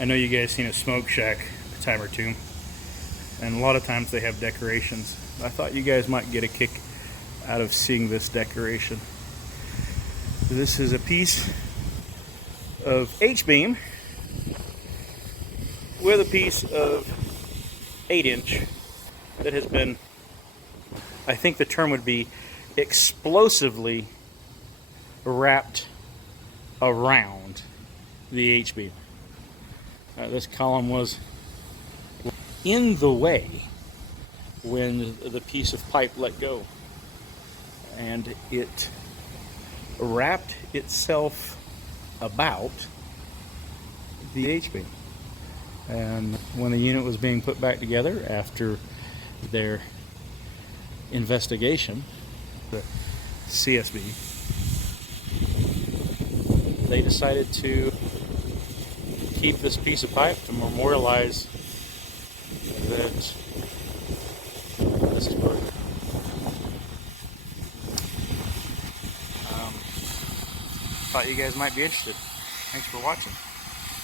I know you guys seen a smoke shack a time or two, and a lot of times they have decorations. I thought you guys might get a kick out of seeing this decoration. This is a piece of H-beam with a piece of 8-inch that has been, I think the term would be, explosively wrapped around the H-beam. This column was in the way when the piece of pipe let go, and it wrapped itself about the H-beam. And when the unit was being put back together after their investigation, the CSB, they decided to keep this piece of pipe to memorialize that this is broken. Thought you guys might be interested. Thanks for watching.